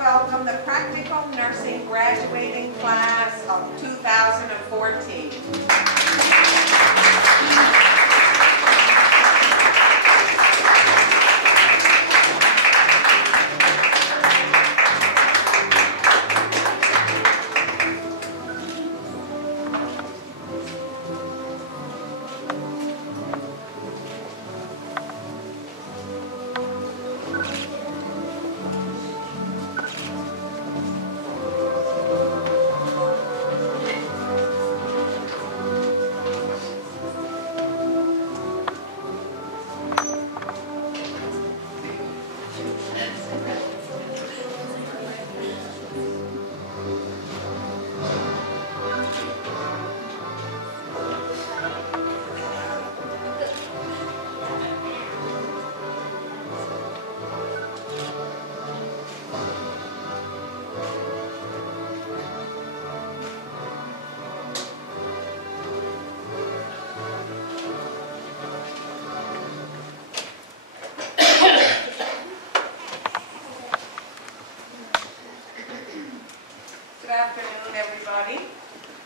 welcome the Practical Nursing graduating class of 2014.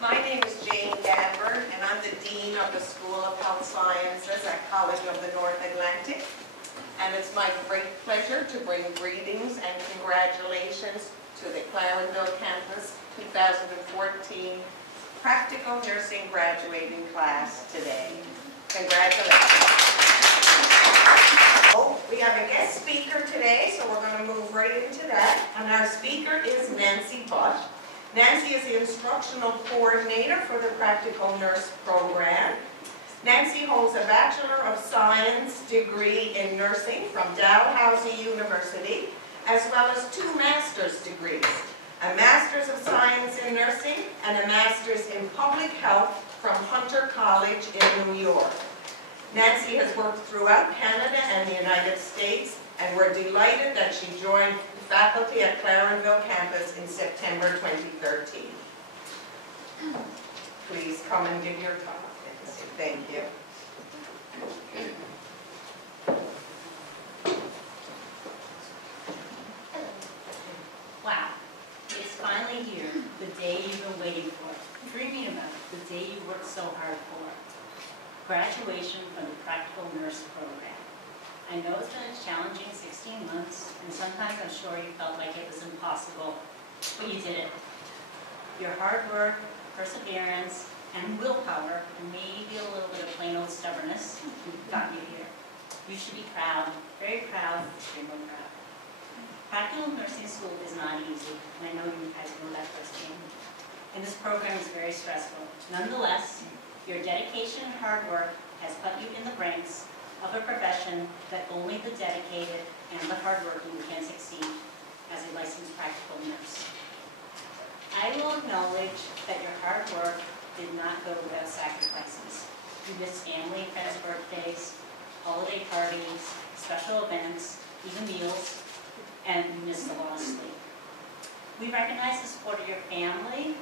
My name is Jane Gamberg, and I'm the Dean of the School of Health Sciences at College of the North Atlantic. And it's my great pleasure to bring greetings and congratulations to the Clarenville campus 2014 Practical Nursing graduating class today. Congratulations. We have a guest speaker today, so we're going to move right into that. And our speaker is Nancy Butt. Nancy is the Instructional Coordinator for the Practical Nurse Program. Nancy holds a Bachelor of Science degree in nursing from Dalhousie University, as well as 2 master's degrees, a Master's of Science in Nursing and a Master's in Public Health from Hunter College in New York. Nancy has worked throughout Canada and the United States, and we're delighted that she joined faculty at Clarenville campus in September 2013. Please come and give your talk. Thank you. Wow, it's finally here, the day you've been waiting for, dreaming about, the day you worked so hard for. Graduation from the Practical Nurse Program. I know it's been a challenging 16 months, and sometimes I'm sure you felt like it was impossible, but you did it. Your hard work, perseverance, and willpower, and maybe a little bit of plain old stubbornness, got you here. You should be proud, very proud, extremely proud. Practical nursing school is not easy, and I know you guys know that firsthand. And this program is very stressful. Nonetheless, your dedication and hard work has put you in the ranks of a profession that only the dedicated and the hardworking can succeed as a licensed practical nurse. I will acknowledge that your hard work did not go without sacrifices. You missed family and friends' birthdays, holiday parties, special events, even meals, and you missed a lot of sleep. We recognize the support of your family,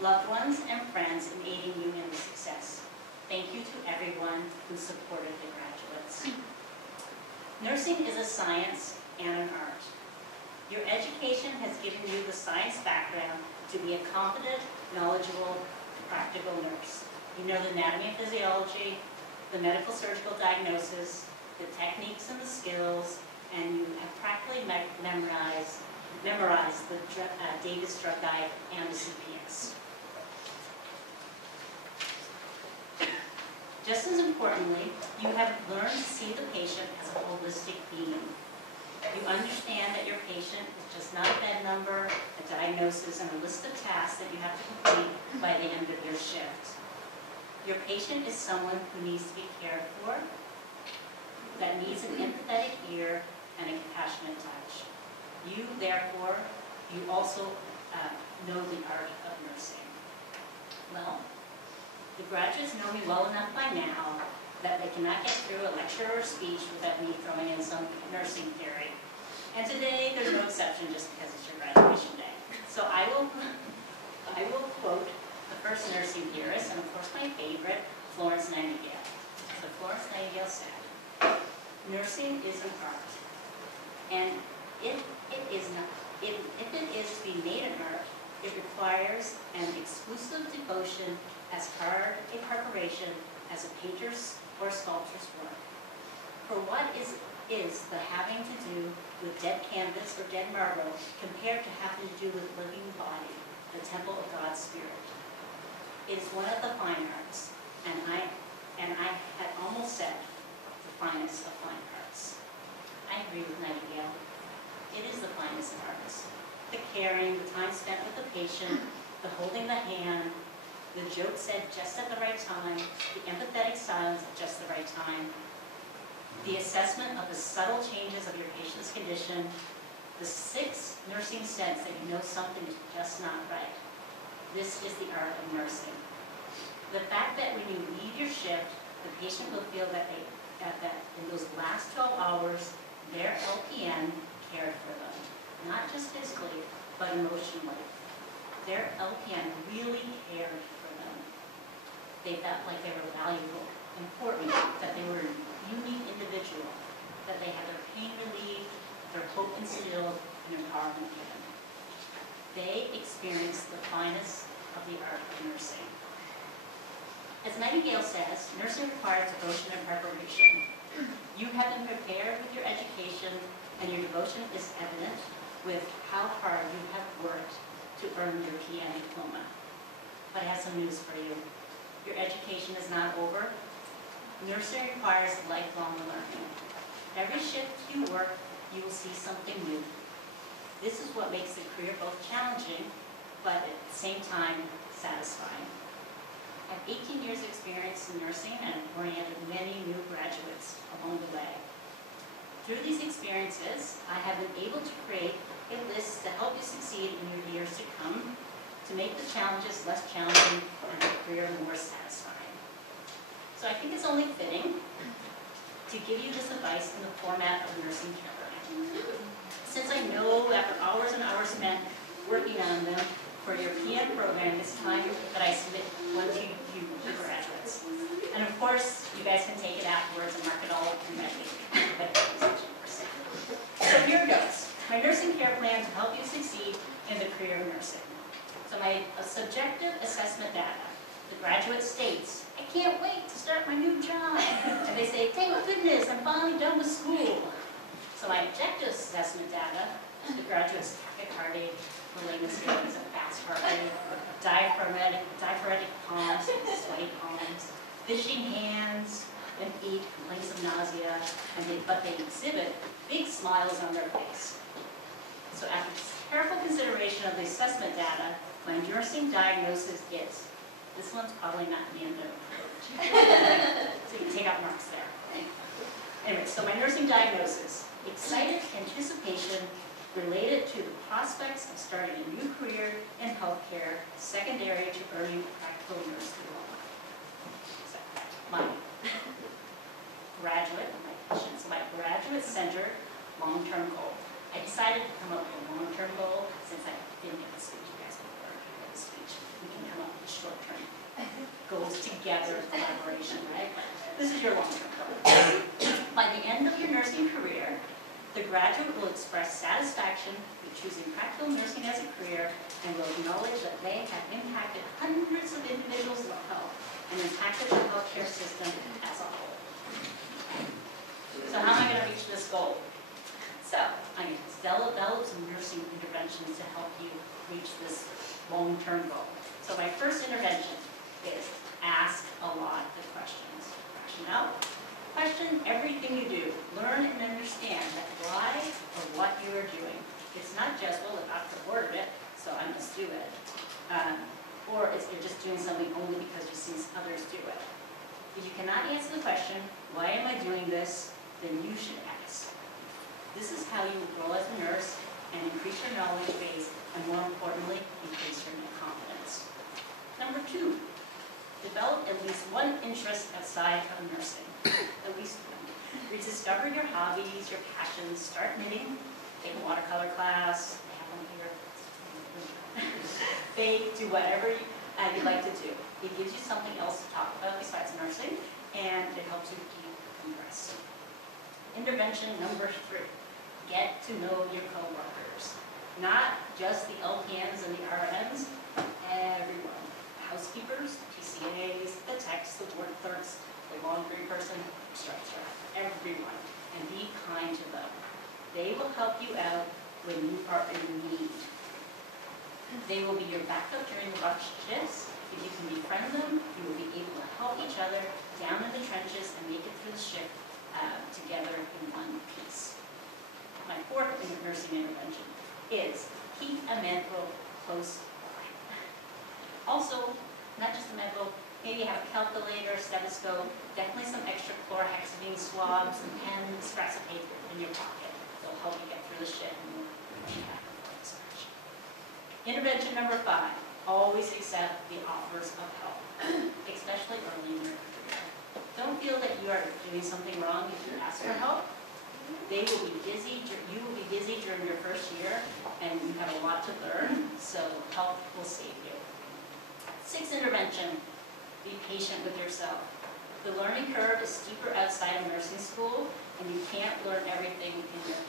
loved ones, and friends in aiding you in this success. Thank you to everyone who supported the graduates. Nursing is a science and an art. Your education has given you the science background to be a competent, knowledgeable, practical nurse. You know the anatomy and physiology, the medical surgical diagnosis, the techniques and the skills, and you have practically memorized the Davis Drug Guide and the CPS. Just as importantly, you have learned to see the patient as a holistic being. You understand that your patient is just not a bed number, a diagnosis, and a list of tasks that you have to complete by the end of your shift. Your patient is someone who needs to be cared for, that needs an empathetic ear and a compassionate touch. You, therefore, you also know the art of nursing. Well, the graduates know me well enough by now that they cannot get through a lecture or speech without me throwing in some nursing theory. And today, there's no exception just because it's your graduation day. So I will quote the first nursing theorist, and of course my favorite, Florence Nightingale. So Florence Nightingale said, nursing is an art. And it is not. If it is to be made an art, it requires an exclusive devotion as hard a preparation as a painter's or sculptor's work. For what is the having to do with dead canvas or dead marble compared to having to do with living body, the temple of God's Spirit? It is one of the fine arts, and I had almost said the finest of fine arts. I agree with Nightingale. It is the finest of arts. The caring, the time spent with the patient, the holding the hand, the joke said just at the right time, the empathetic silence at just the right time, the assessment of the subtle changes of your patient's condition, the 6 nursing sense that you know something is just not right. This is the art of nursing. The fact that when you leave your shift, the patient will feel that in those last 12 hours, their LPN cared for them, not just physically, but emotionally. Their LPN really cared for them. They felt like they were valuable, important, that they were a unique individual, that they had their pain relieved, their hope instilled, and empowerment given. They experienced the finest of the art of nursing. As Nightingale says, nursing requires devotion and preparation. You have been prepared with your education, and your devotion is evident with how hard you have worked to earn your PN diploma. But I have some news for you. Your education is not over. Nursing requires lifelong learning. Every shift you work, you will see something new. This is what makes the career both challenging, but at the same time, satisfying. I have 18 years experience in nursing and oriented many new graduates along the way. Through these experiences, I have been able to create a list to help you succeed in your years to come, to make the challenges less challenging and the career more satisfying. So I think it's only fitting to give you this advice in the format of a nursing care. Since I know after hours and hours spent working on them for your PN program, it's time that I submit one to you graduates. And of course, you guys can take it afterwards and mark it all up in red. So here goes. My nursing care plan to help you succeed in the career of nursing. So my subjective assessment data. The graduate states, I can't wait to start my new job. And they say, thank goodness, I'm finally done with school. So my objective assessment data, the graduate's tachycardia, related statements of fast heart rate, diaphoretic palms, sweaty palms, fishing hands and feet, complaints of nausea, but they exhibit big smiles on their face. So after careful consideration of the assessment data, my nursing diagnosis is, this one's probably not in the end of it. So you can take out marks there. Anyway, so my nursing diagnosis, excited anticipation related to the prospects of starting a new career in healthcare, secondary to earning a practical nurse diploma. So my graduate-centered long-term goal. I decided to come up with a long-term goal since I didn't get the speech. You guys before I get the speech. We can come up with short-term goals together, collaboration, right? This is your long-term goal. By the end of your nursing career, the graduate will express satisfaction with choosing practical nursing as a career and will acknowledge that they have impacted hundreds of individuals' health and impacted the healthcare system as a whole. So how am I going to reach this goal? So I'm going to develop some nursing interventions to help you reach this long-term goal. So my first intervention is ask a lot of questions. Rationale. Question everything you do. Learn and understand that why or what you are doing. It's not just, well, the doctor ordered it, so I must do it. Or you're just doing something only because you've seen others do it. If you cannot answer the question, why am I doing this, then you should ask. This is how you will grow as a nurse and increase your knowledge base, and more importantly, increase your confidence. Number 2, develop at least one interest outside of nursing. At least one. Rediscover your hobbies, your passions. Start knitting. Take a watercolor class. I have one here. Bake. Do whatever you'd like to do. It gives you something else to talk about besides nursing, and it helps you keep abreast. Intervention number 3. Get to know your coworkers. Not just the LPNs and the RNs, everyone. Housekeepers, the CNAs, the techs, the board clerks, the laundry person, instructor, everyone. And be kind to them. They will help you out when you are in need. They will be your backup during the rush shifts. If you can befriend them, you will be able to help each other down in the trenches and make it through the shift together in one piece. My fourth nursing intervention is keep a medical close by. Also, not just a medical, maybe you have a calculator, stethoscope, definitely some extra chlorhexidine swabs and pens, scraps of paper in your pocket. They'll help you get through the shift and you have Intervention number 5, always accept the offers of help, especially early in your career. Don't feel that you are doing something wrong if you ask for help. They will be busy, you will be busy during your first year, and you have a lot to learn, so help will save you. 6th intervention, be patient with yourself. The learning curve is steeper outside of nursing school, and you can't learn everything in your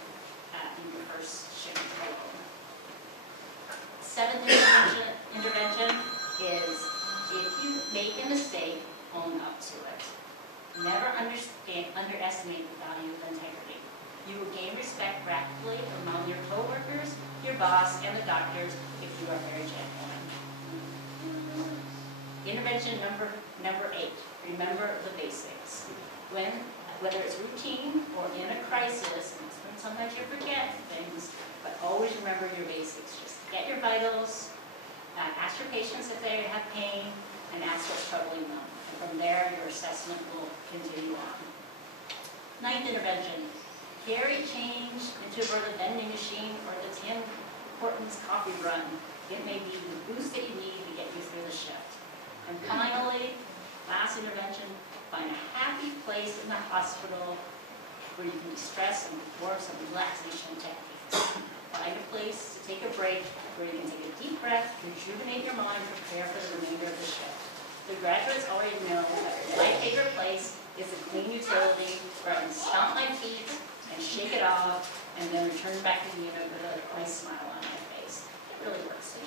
first shift alone. 7th intervention is if you make a mistake, own up to it. Never underestimate the value of integrity. You will gain respect rapidly among your coworkers, your boss, and the doctors if you are very genuine. Intervention number 8, remember the basics. Whether it's routine or in a crisis, and sometimes you forget things, but always remember your basics. Just get your vitals, ask your patients if they have pain, and ask what's troubling them. And from there, your assessment will continue on. 9th intervention, carry change into the vending machine or the Tim Hortons coffee run. It may be the boost that you need to get you through the shift. And finally, last intervention, find a happy place in the hospital where you can de-stress and perform some relaxation techniques. Find a place to take a break where you can take a deep breath, rejuvenate your mind, and prepare for the remainder of the shift. The graduates already know that my favorite place is the clean utility where I can stomp my feet and shake it off and then return back to the unit with a nice smile on my face. It really works.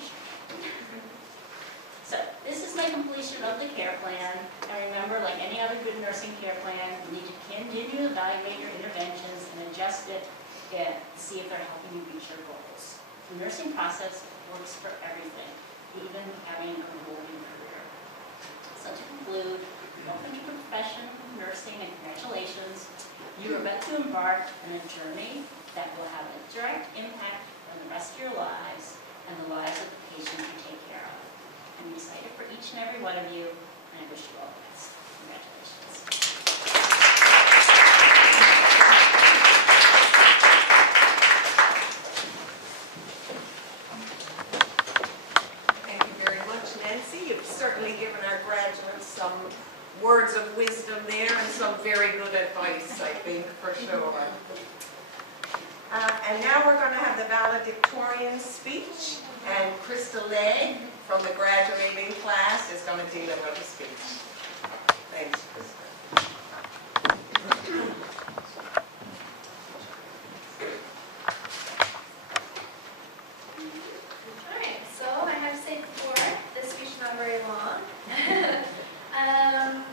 So this is my completion of the care plan. And remember, like any other good nursing care plan, you need to continue to evaluate your interventions and adjust it to see if they're helping you reach your goals. The nursing process works for everything, even having a rewarding career. So to conclude, welcome to the profession of nursing and congratulations. You are about to embark on a journey that will have a direct impact on the rest of your lives and the lives of the patients you take care of. I'm excited for each and every one of you, and I wish you all the best. Congratulations. Thank you very much, Nancy. You've certainly given our graduates some words of wisdom there and some very good advice, I think, for sure. And now we're going to have the valedictorian speech, and Krista Legge from the graduating class is going to deliver the speech. Thanks, Krista. Alright, so I have to say before, this speech is not very long.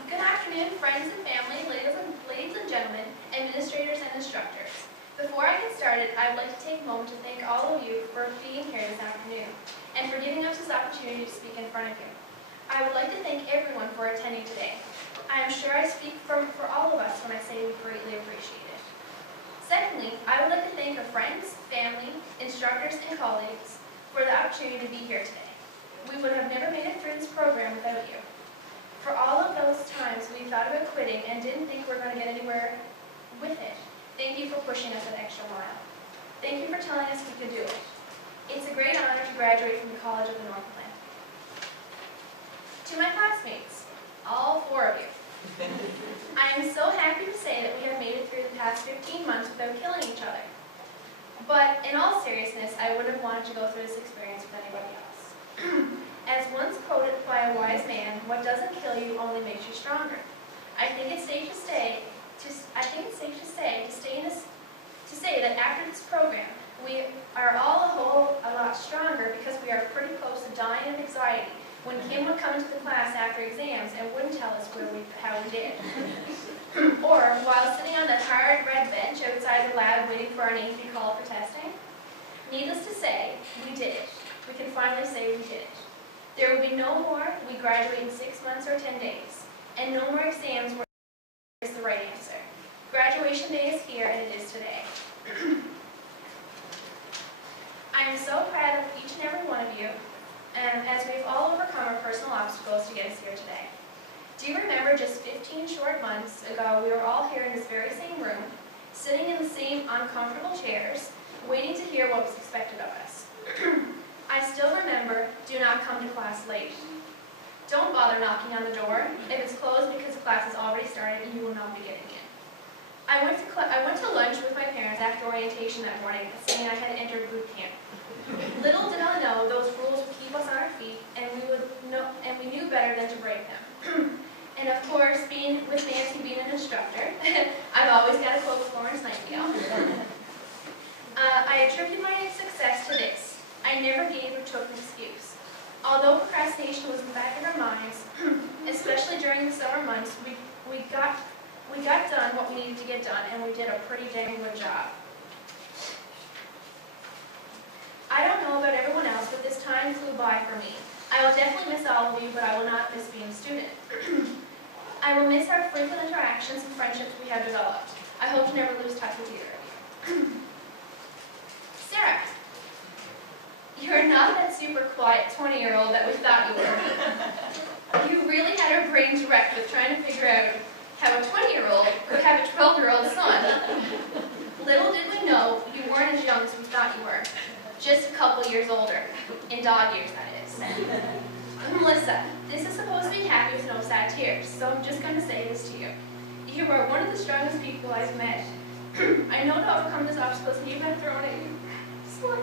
Good afternoon, friends and family, ladies and gentlemen, administrators and instructors. Before I get started, I would like to take a moment to thank all of you for being here this afternoon and for giving us this opportunity to speak in front of you. I would like to thank everyone for attending today. I am sure I speak for all of us when I say we greatly appreciate it. Secondly, I would like to thank our friends, family, instructors, and colleagues for the opportunity to be here today. We would have never made it through this program without you. For all of those times we thought about quitting and didn't think we were going to get anywhere with it, thank you for pushing us an extra mile. Thank you for telling us we could do it. It's a great honor to graduate from the College of the Northland. To my classmates, all 4 of you, I am so happy to say that we have made it through the past 15 months without killing each other. But in all seriousness, I wouldn't have wanted to go through this experience with anybody else. As once quoted by a wise man, what doesn't kill you only makes you stronger. I think it's safe to say that after this program, We are all a lot stronger because we are pretty close to dying of anxiety when Kim would come into the class after exams and wouldn't tell us how we did. Or while sitting on that hard red bench outside the lab waiting for our name to be called for testing. Needless to say, we did it. We can finally say we did it. There will be no more we graduate in 6 months or 10 days, and no more exams where is the right answer. Graduation day is here, and it is today. I am so proud of each and every one of you, as we've all overcome our personal obstacles to get us here today. Do you remember just 15 short months ago, we were all here in this very same room, sitting in the same uncomfortable chairs, waiting to hear what was expected of us? I still remember, do not come to class late. Don't bother knocking on the door. If it's closed because the class has already started, you will not be getting in. I went to lunch with my parents after orientation that morning, saying I had entered boot camp. Little did I know those rules would keep us on our feet, and we knew better than to break them. And of course, with Nancy being an instructor, I've always got to quote Florence Nightingale. I attribute my success to this. I never gave or took an excuse. Although procrastination was in the back of our minds, especially during the summer months, we got done what we needed to get done, and we did a pretty dang good job. I don't know about everyone else, but this time flew by for me. I will definitely miss all of you, but I will not miss being a student. I will miss our frequent interactions and friendships we have developed. I hope to never lose touch with either of you. Sarah, you're not that super quiet 20-year-old that we thought you were. You really had our brains wrecked with trying to figure out how a 20-year-old could have a 12-year-old son. Little did we know you weren't as young as we thought you were. Just a couple years older. In dog years, that is. Melissa, this is supposed to be happy with no sad tears, so I'm just going to say this to you. You are one of the strongest people I've met. I know to overcome these obstacles that you have thrown at you. Sorry.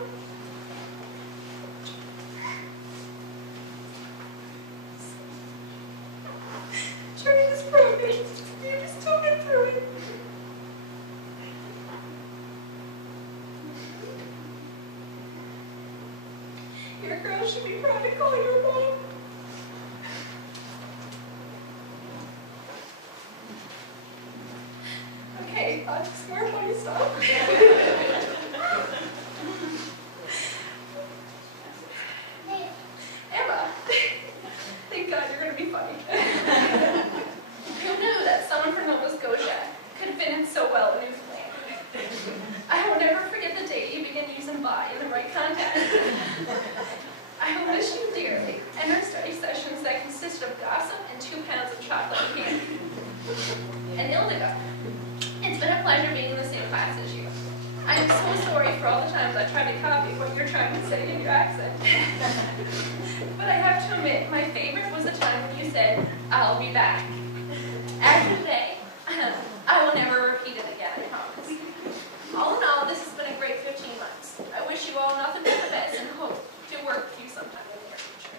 During this program, you just took it through it. Your girl should be proud to call you her mom. Okay, I'll just smart funny stuff. Emma, thank God you're going to be funny. Who knew that someone from Nova Scotia could fit in so well in Newfoundland? I will never forget the day you began using "by" in the right context. I will miss you dearly, and our study sessions that consist of gossip and 2 pounds of chocolate candy. And Ildigo, it's been a pleasure being in the same class as you. I'm so sorry for all the times I tried to copy what you're trying to say in your accent. But I have to admit, my favorite was the time when you said, "I'll be back." After today, I will never repeat it again, I promise. All in all, this has been a great 15 months. I wish you all nothing but the best and hope to work with you sometime in the near future.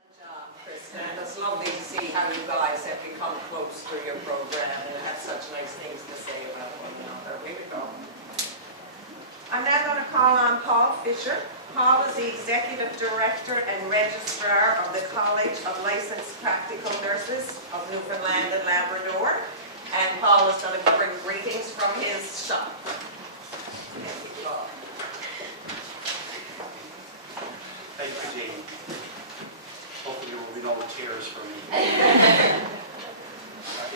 Good job, Krista. And it's lovely to see how you guys have become close through your program and have such nice things to say about one another. Way to go. I'm now going to call on Paul Fisher. Paul is the Executive Director and Registrar of the College of Licensed Practical Nurses of Newfoundland and Labrador. And Paul is going to bring greetings from his shop. Thank you, Paul. Thank you, Jean. Hopefully there will be no tears for me.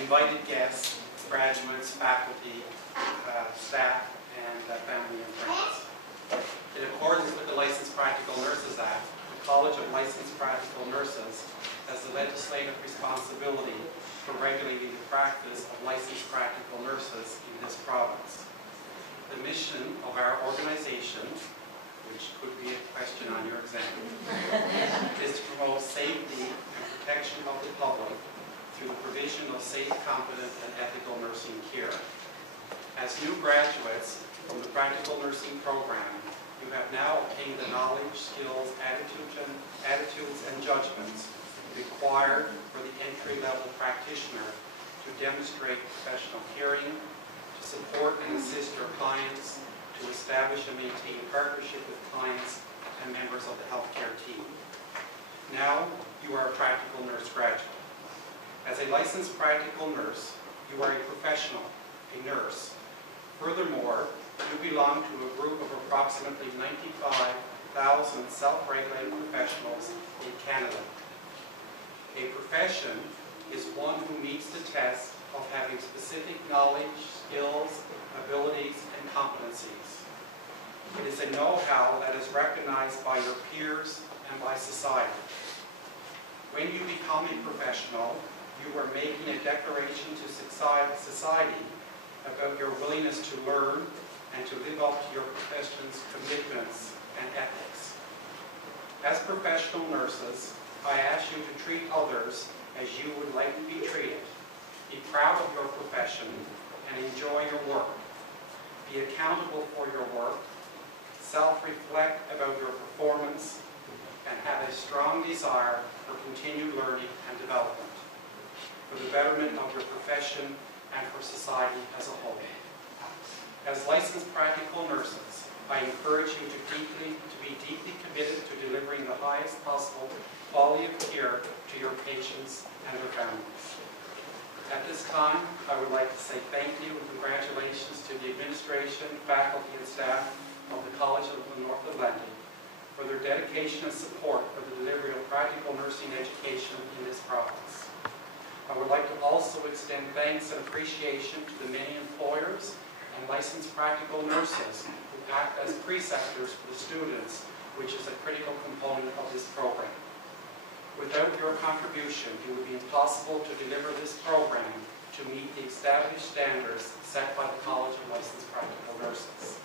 Invited guests, graduates, faculty, staff, and family and friends. In accordance with the Licensed Practical Nurses Act, the College of Licensed Practical Nurses has the legislative responsibility for regulating the practice of licensed practical nurses in this province. The mission of our organization, which could be a question on your exam, is to promote safety and protection of the public through the provision of safe, competent, and ethical nursing care. As new graduates from the practical nursing program, you have now obtained the knowledge, skills, attitudes, and judgments required for the entry-level practitioner to demonstrate professional caring, to support and assist your clients, to establish and maintain partnership with clients and members of the healthcare team. Now, you are a practical nurse graduate. As a licensed practical nurse, you are a professional, a nurse. Furthermore, you belong to a group of approximately 95,000 self-regulated professionals in Canada. A profession is one who meets the test of having specific knowledge, skills, abilities, and competencies. It is a know-how that is recognized by your peers and by society. When you become a professional, you are making a declaration to society about your willingness to learn and to live up to your profession's commitments and ethics. As professional nurses, I ask you to treat others as you would like to be treated. Be proud of your profession and enjoy your work. Be accountable for your work. Self-reflect about your performance and have a strong desire for continued learning and development for the betterment of your profession and for society as a whole. As licensed practical nurses, I encourage you to be deeply committed to delivering the highest possible quality of care to your patients and their families. At this time, I would like to say thank you and congratulations to the administration, faculty, and staff of the College of the North of Legge for their dedication and support for the delivery of practical nursing education in this province. I would like to also extend thanks and appreciation to the many employers and licensed practical nurses who act as preceptors for the students, which is a critical component of this program. Without your contribution, it would be impossible to deliver this program to meet the established standards set by the College of Licensed Practical Nurses.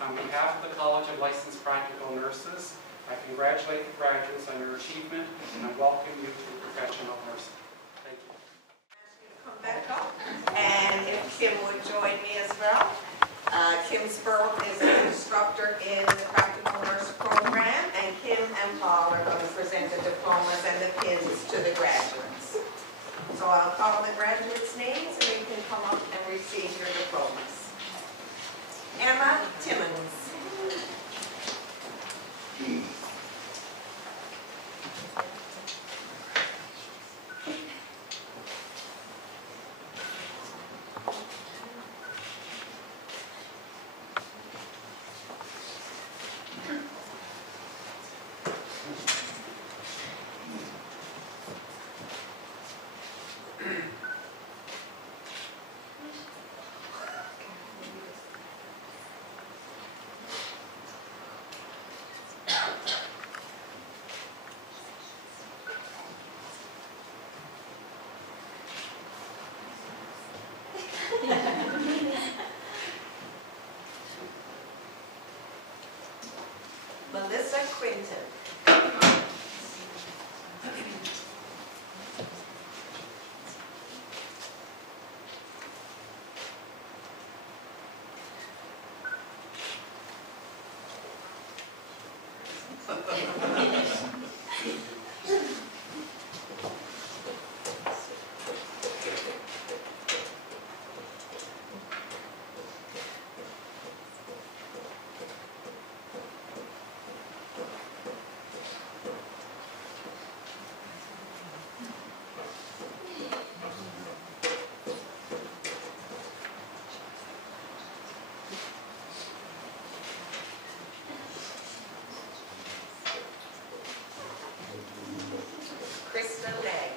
On behalf of the College of Licensed Practical Nurses, I congratulate the graduates on your achievement and I welcome you to the profession of nursing. Thank you. Come back up, and if Kim would join me as well. Kim Spurl is an instructor in the Practical Nurse Program, and Kim and Paul are going to present the diplomas and the pins to the graduates. So I'll call the graduates' names, and you can come up and receive your diplomas. Emma Timmons. Melissa Quinton. Krista Legge.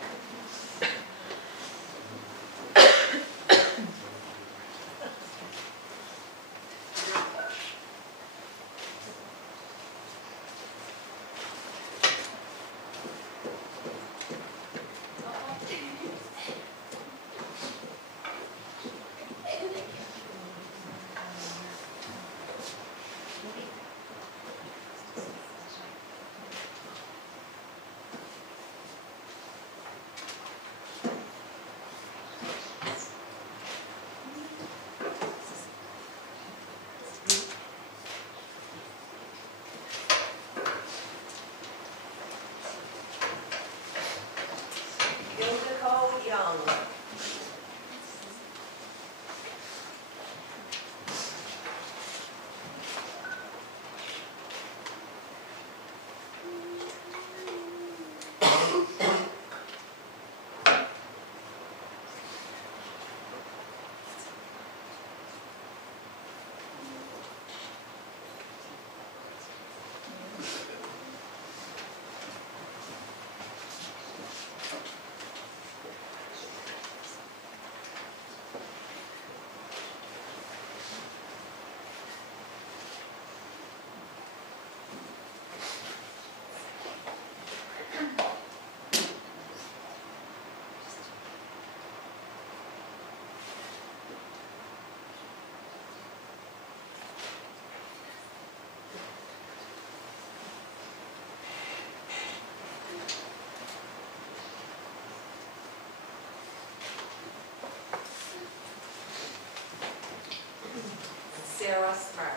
Young. Sarah Smart.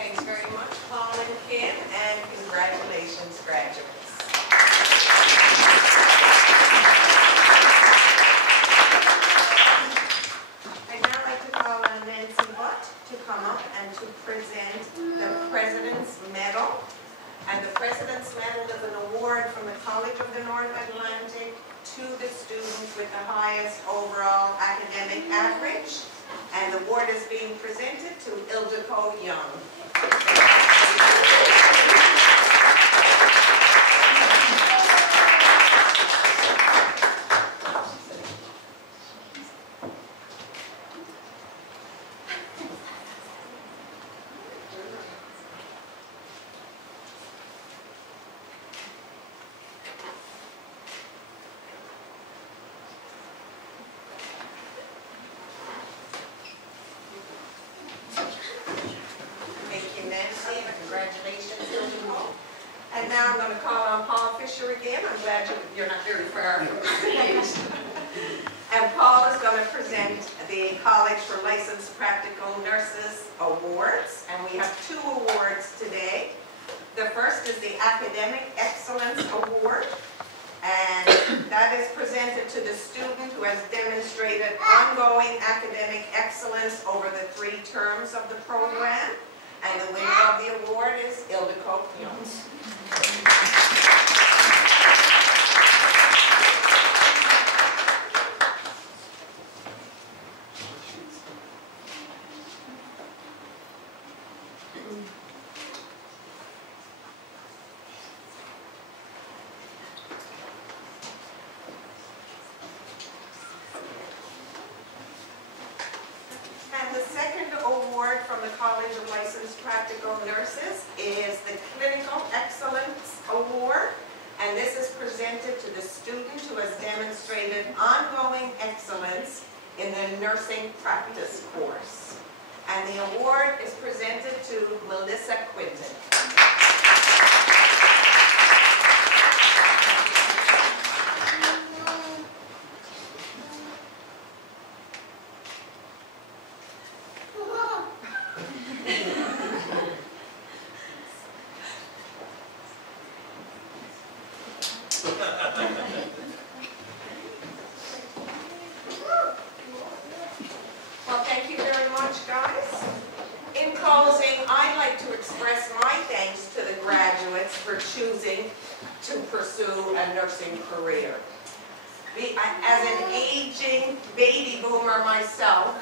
Thanks very much, Paul and Kim, and congratulations, graduates. I'd now like to call on Nancy Butt to come up and to present the President's Medal. And the President's Medal is an award from the College of the North Atlantic to the students with the highest overall academic average. And the award is being presented to Ildiko Young. Congratulations, Ildiko. And now I'm going to call on Paul Fisher again. I'm glad you're not very far from the stage. And Paul is going to present the College for Licensed Practical Nurses Awards. And we have 2 awards today. The first is the Academic Excellence Award. And that is presented to the student who has demonstrated ongoing academic excellence over the 3 terms of the program. And the winner of the award is Ildiko Young. And the second award from the College of Licensed Practical Nurses is the Clinical Excellence Award. And this is presented to the student who has demonstrated ongoing excellence in the nursing practice course. And the award is presented to Melissa Quinton. Well, thank you very much, guys. In closing, I'd like to express my thanks to the graduates for choosing to pursue a nursing career. As an aging baby boomer myself,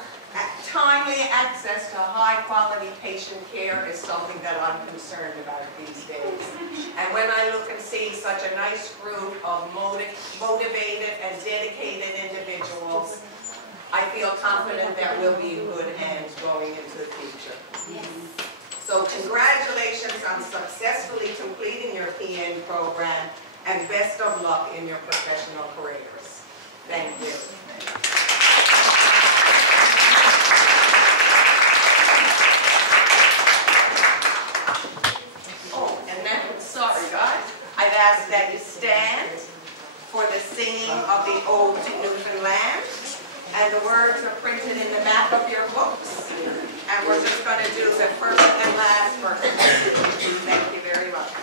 timely access to high-quality patient care is something that I'm concerned about these days. And when I look and see such a nice group of motivated and dedicated individuals, I feel confident that we'll be in good hands going into the future. Yes. So congratulations on successfully completing your PN program, and best of luck in your professional careers. Thank you. Oh, and then, sorry guys, I'd ask that you stand for the singing of the Ode to Newfoundland. And the words are printed in the back of your books. And we're just going to do the first and last verse. Thank you very much.